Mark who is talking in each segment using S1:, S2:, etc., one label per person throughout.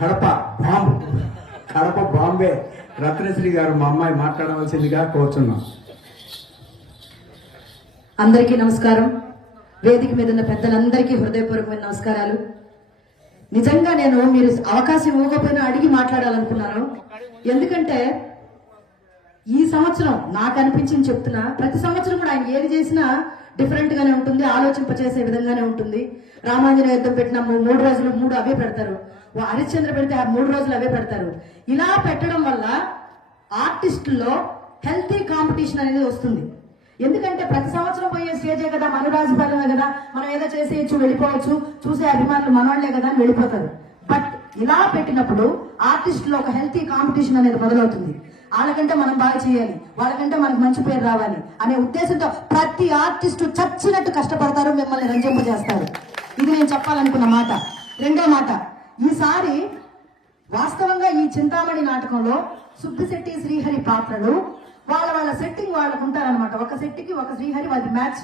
S1: Kadapa bomb. Kadapa బాంబే. రత్నశ్రీ గారు మా అమ్మాయి మాట్లాడవలసిందిగా కోరుతున్నాం
S2: అందరికీ నమస్కారం. వేదిక మీద ఉన్న పెద్దలందరికీ హృదయపూర్వకమైన నమస్కారాలు. నిజంగా నేను మీరు అవకాశం ఇవ్వకపోయినా అడిగి మాట్లాడాలనుకున్నాను. ఎందుకంటే ఈ సంవత్సరం నాకు అనిపించింది చెప్తున్నా. ప్రతి సంవత్సరం కూడా ఆయన ఏది చేసినా డిఫరెంట్ గానే ఉంటుంది ఆలోచింపచేసే విధంగానే ఉంటుంది. రామాంజనేయ యుద్ధం పెట్టిన మూడు రోజులు మూడు అవే పెడతారు. హరిశ్చంద్ర పెడితే ఆ మూడు రోజులు అవే పెడతారు. ఇలా పెట్టడం వల్ల ఆర్టిస్టుల్లో హెల్తీ కాంపిటీషన్ అనేది వస్తుంది. ఎందుకంటే ప్రతి సంవత్సరం పోయే స్టేజే కదా మన రాజపాలనే కదా మనం ఏదో చేసేయచ్చు వెళ్ళిపోవచ్చు చూసే అభిమానులు మనవాళ్ళే కదా అని వెళ్ళిపోతారు. బట్ ఇలా పెట్టినప్పుడు ఆర్టిస్టులో ఒక హెల్తీ కాంపిటీషన్ అనేది మొదలవుతుంది. వాళ్ళకంటే మనం బాగా చేయాలి వాళ్ళకంటే మనకు మంచి పేరు రావాలి అనే ఉద్దేశంతో ప్రతి ఆర్టిస్టు చచ్చినట్టు కష్టపడతారు మిమ్మల్ని రంజింపజేస్తారు. ఇది నేను చెప్పాలనుకున్న మాట. రెండో మాట. ఈసారి వాస్తవంగా ఈ చింతామణి నాటకంలో సుబ్బిశెట్టి శ్రీహరి పాత్రలు వాళ్ళ వాళ్ళ సెట్టింగ్ వాళ్ళకు ఉంటారనమాట ఒక సెట్టికి ఒక శ్రీహరి వాళ్ళ మ్యాచ్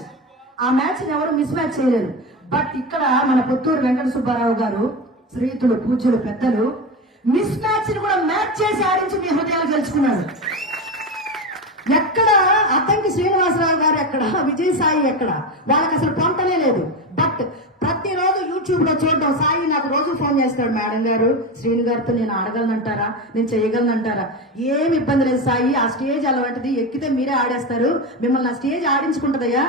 S2: ఆ మ్యాచ్ని ఎవరు మిస్ మ్యాచ్ చేయలేరు బట్ ఇక్కడ మన పుత్తూరు వెంకట సుబ్బారావు గారు శ్రీతులు పూజ్యులు పెద్దలు మిస్ మ్యాచ్ని కూడా మ్యాచ్ చేసి ఆడించి మీ హృదయాలు గెలుచుకున్నారు. ఎక్కడ అద్దంకి శ్రీనివాసరావు గారు ఎక్కడ విజయసాయి ఎక్కడ? వాళ్ళకి అసలు పొంతనే లేదు. బట్ ప్రతిరోజు యూట్యూబ్లో చూడడం సాయి నాకు రోజు ఫోన్ చేస్తాడు మేడం గారు శ్రీను గారితో నేను ఆడగలనంటారా? నేను చేయగలనంటారా? ఏమి ఇబ్బంది లేదు సాయి ఆ స్టేజ్ అలవాటిది. ఎక్కితే మీరే ఆడేస్తారు. మిమ్మల్ని ఆ స్టేజ్ ఆడించుకుంటదయ్యా.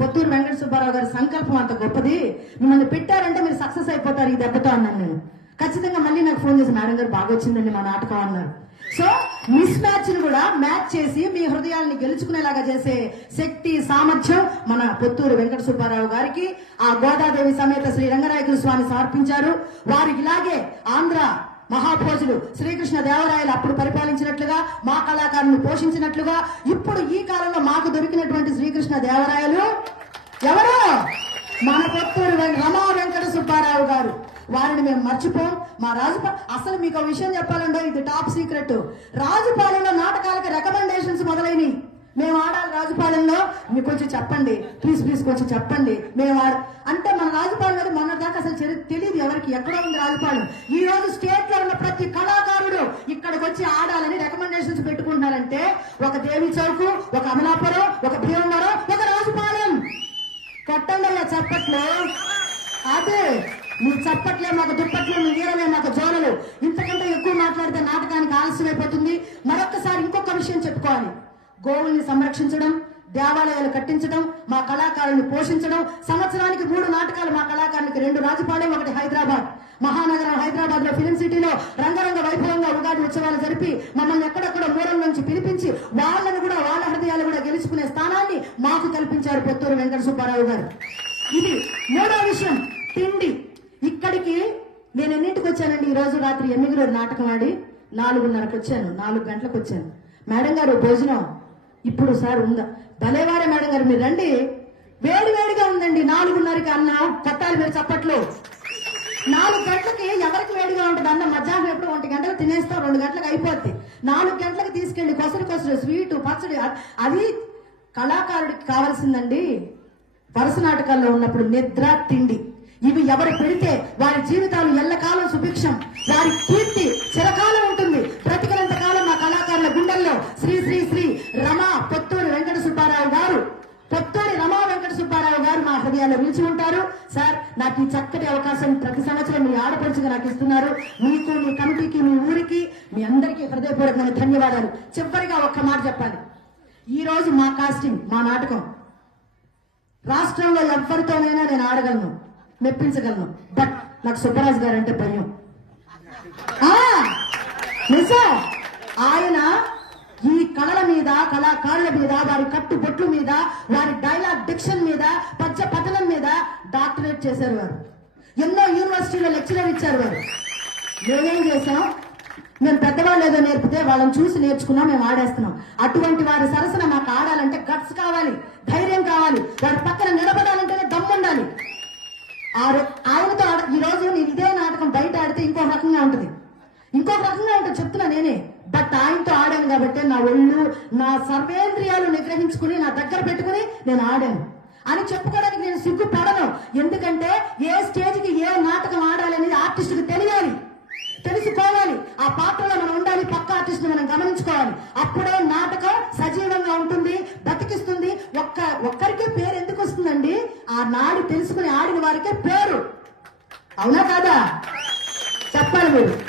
S2: పొత్తూరు వెంకట సుబ్బారావు గారి సంకల్పం అంత గొప్పది. మిమ్మల్ని పెట్టారంటే మీరు సక్సెస్ అయిపోతారు ఈ దెబ్బతో అన్నాను నేను. ఖచ్చితంగా మళ్ళీ నాకు ఫోన్ చేసి మేడం గారు బాగా వచ్చిందండి మా నాటకం అన్నారు. సో మిస్ మ్యాచ్ని కూడా మ్యాచ్ చేసి మీ హృదయాల్ని గెలుచుకునేలాగా చేసే శక్తి సామర్థ్యం మన పొత్తూరు వెంకట సుబ్బారావు గారికి ఆ గోదాదేవి సమేత శ్రీ రంగనాయకుల స్వామి సమర్పించారు. వారు ఇలాగే ఆంధ్ర మహాభోజులు శ్రీకృష్ణ దేవరాయలు అప్పుడు పరిపాలించినట్లుగా మా కళాకారులను పోషించినట్లుగా ఇప్పుడు ఈ కాలంలో మాకు దొరికినటువంటి శ్రీకృష్ణ దేవరాయలు ఎవరు? మన పొత్తూరు రమా వెంకట సుబ్బారావు గారు. వారిని మేము మర్చిపోం. మా రాజుపా అసలు మీకు విషయం చెప్పాలంటే ఇది టాప్ సీక్రెట్. రాజుపాలెంలో నాటకాలకి రికమెండేషన్స్ మొదలైనవి మేము ఆడాలి రాజుపాలెంలో. మీకు కొంచెం చెప్పండి. ప్లీజ్ ప్లీజ్ కొంచెం చెప్పండి. మేము ఆడ అంటే మన రాజుపాలెం మీద మొన్న దాకా అసలు చరి- తెలియదు ఎవరికి. ఎక్కడ ఉంది రాజుపాలెం. ఈ రోజు స్టేట్లో ఉన్న ప్రతి కళాకారుడు ఇక్కడికి వచ్చి ఆడాలని రికమెండేషన్స్ పెట్టుకుంటున్నారంటే ఒక దేవి చౌకు ఒక అమలాపురం ఒక భీమవరం ఒక రాజుపాలెం. కొట్టండి అలా చెప్పట్లో. అదే. నువ్వు చప్పట్లే మాకు దుప్పట్లే నువ్వు వీరలే మాకు జోనలు ఇంతకంటే ఎక్కువ మాట్లాడితే నాటకానికి ఆలస్యం అయిపోతుంది మరొకసారి ఇంకొక విషయం చెప్పుకోవాలి. గోవుల్ని సంరక్షించడం దేవాలయాలు కట్టించడం మా కళాకారులను పోషించడం. సంవత్సరానికి మూడు నాటకాలు మా కళాకారునికి రెండు రాజపాలెం ఒకటి హైదరాబాద్. మహానగరం హైదరాబాద్లో ఫిలిం సిటీలో రంగరంగ వైభవంగా ఉగాది ఉత్సవాలు జరిపి మమ్మల్ని ఎక్కడెక్కడ మూలం నుంచి పిలిపించి వాళ్ళని కూడా వాళ్ళ హృదయాలు కూడా గెలుచుకునే స్థానాన్ని మాకు కల్పించారు పొత్తూరు వెంకట సుబ్బారావు గారు. ఇది మూడో విషయం తిండి. ఇక్కడికి నేను ఎన్నింటికి వచ్చానండి? ఈ రోజు రాత్రి ఎనిమిది నాటకం ఆడి నాలుగున్నరకు వచ్చాను నాలుగు గంటలకు వచ్చాను మేడం గారు భోజనం ఇప్పుడు సార్ ఉందా? భలేవారే మేడం గారు మీరు రండి. వేడి వేడిగా ఉందండి. నాలుగున్నరకి అన్న కట్టాలి మీరు చప్పట్లు. నాలుగు గంటలకి ఎవరికి వేడిగా ఉంటుంది? అన్న మధ్యాహ్నం ఎప్పుడు ఒంటి గంటలకు తినేస్తాం. రెండు గంటలకు అయిపోద్ది. నాలుగు గంటలకు తీసుకెళ్ళి కొసరు కొసరు స్వీట్ పచ్చడి అది కళాకారుడికి కావాల్సిందండి. వరుస నాటకాల్లో ఉన్నప్పుడు నిద్ర తిండి. ఇవి ఎవరు పెడితే వారి జీవితాలు ఎల్లకాలం సుభిక్షం. వారి కీర్తి చిరకాలం ఉంటుంది. బ్రతికినంత కాలం మా కళాకారుల గుండెల్లో శ్రీ శ్రీ శ్రీ రమా పొత్తూరి వెంకట సుబ్బారావు గారు పొత్తూరి రమా వెంకట సుబ్బారావు గారు మా హృదయాల్లో నిలిచి ఉంటారు. సార్ నాకు ఈ చక్కటి అవకాశం ప్రతి సంవత్సరం మీ ఆడపడుచుగా నాకు ఇస్తున్నారు. మీకు మీ కమిటీకి మీ ఊరికి మీ అందరికీ హృదయపూర్వకమైన ధన్యవాదాలు. చివరిగా ఒక్క మాట చెప్పాలి. ఈ రోజు మా కాస్టింగ్ మా నాటకం. రాష్ట్రంలో ఎవరితోనైనా నేను ఆడగలను. మెప్పించగలను. బట్ నాకు సుబ్బరాజు గారు అంటే భయం. ఆ, నిజం ఆయన ఈ కళల మీద కళాకారుల మీద వారి కట్టు మీద వారి డైలాగ్ డిక్షన్ మీద పద్య పఠనం మీద డాక్టరేట్ చేశారు వారు. ఎన్నో యూనివర్సిటీలో లెక్చరర్ ఇచ్చారు వారు. మేమేం చేసాం మేము పెద్దవాళ్ళు ఏదో నేర్పితే వాళ్ళని చూసి నేర్చుకున్నాం మేము ఆడేస్తున్నాం. అటువంటి వారి సరసన మాకు ఆడాలంటే గట్స్ కావాలి ధైర్యం కావాలి. వారి పక్కన నిలబడాలంటేనే దమ్ముండాలి. ఆయనతో ఆడ- ఈ రోజు నేను ఇదే నాటకం బయట ఆడితే ఇంకో రకంగా ఉంటుంది. ఇంకొక రకంగా ఉంటుంది చెప్తున్నా నేనే. బట్ ఆయనతో ఆడాను కాబట్టి నా ఒళ్ళు నా సర్వేంద్రియాలు నిగ్రహించుకుని నా దగ్గర పెట్టుకుని నేను ఆడాను. అని చెప్పుకోవడానికి నేను సిగ్గుపడను. ఎందుకంటే ఏ స్టేజ్కి ఏ నాటకం ఆడాలి అనేది ఆర్టిస్ట్కి తెలియాలి. తెలిసిపోవాలి. ఆ పాత్రలో మనం ఉండాలి పక్క ఆర్టిస్ట్ మనం గమనించుకోవాలి. ఆ నాడు తెలుసుకుని ఆడిన వారికే పేరు. అవునా కాదా? చెప్పాలి మీరు.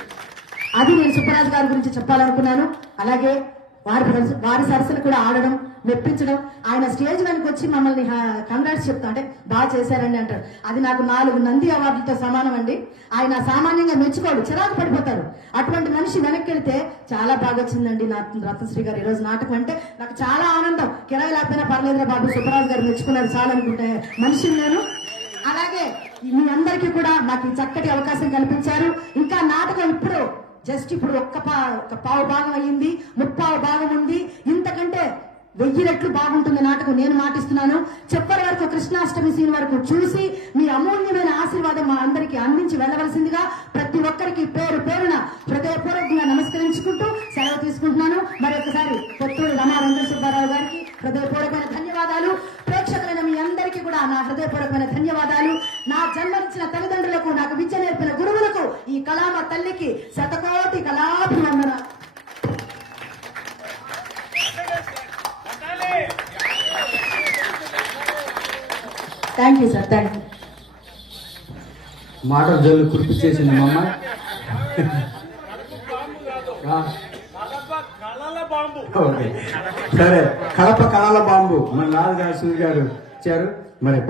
S2: అది నేను సుబ్బరాజు గారి గురించి చెప్పాలనుకున్నాను. అలాగే వారి వారి సరసన కూడా ఆడడం మెప్పించడం. ఆయన స్టేజ్ వెనక్కి వచ్చి మమ్మల్ని కంగ్రాట్స్ చెప్తా అంటే బాగా చేశారండి అంటారు. అది నాకు నాలుగు నంది అవార్డులతో సమానం అండి. ఆయన సామాన్యంగా మెచ్చుకోడు చిరాకు పడిపోతారు. అటువంటి మనిషి వెనక్కి వెళ్తే చాలా బాగా వచ్చిందండి నా రత్నశ్రీ గారు. ఈరోజు నాటకం అంటే నాకు చాలా ఆనందం. కిరాయి లేకపోయినా పర్లేదురా బాబు సుబ్బరాజు గారు మెచ్చుకున్నారు చాలా అనుకుంటే మనిషిని నేను. అలాగే మీ అందరికీ కూడా నాకు చక్కటి అవకాశం కల్పించారు. ఇంకా నాటకం ఇప్పుడు జస్ట్ ఇప్పుడు ఒక్క పా ఒక పావు భాగం అయ్యింది ముప్పావు భాగం ఉంది. ఇంతకంటే వెయ్యి రెట్లు బాగుంటుంది నాటకం. నేను మాటిస్తున్నాను. చెప్పరి వరకు కృష్ణాష్టమి సీన్ వరకు చూసి మీ అమూల్యమైన ఆశీర్వాదం మా అందరికీ అందించి వెళ్ళవలసిందిగా ప్రతి ఒక్కరికి పేరు పేరున హృదయపూర్వకంగా నమస్కరించుకుంటూ సెలవు తీసుకుంటున్నాను. మరొకసారి పొత్తూరు రమారంద్ర సుబ్బారావు గారికి హృదయపూర్వకమైన ధన్యవాదాలు. ప్రేక్షకులైన మీ అందరికీ కూడా నా హృదయపూర్వకమైన ధన్యవాదాలు. నా జన్మనిచ్చిన తల్లిదండ్రులకు నాకు విద్య నేర్పిన ఈ కళామ తల్లికి శతకోటి కళాభివందన thank you sir. Thank you.
S1: మాట జల్లు కురిపించేసింది మా అమ్మాయి ఆ,
S3: కళల బాంబు
S1: ఓకే. సరే. కడప కళల బాంబు. మన లాల్ గారు సూర్య గారు ఇచ్చారు. మరి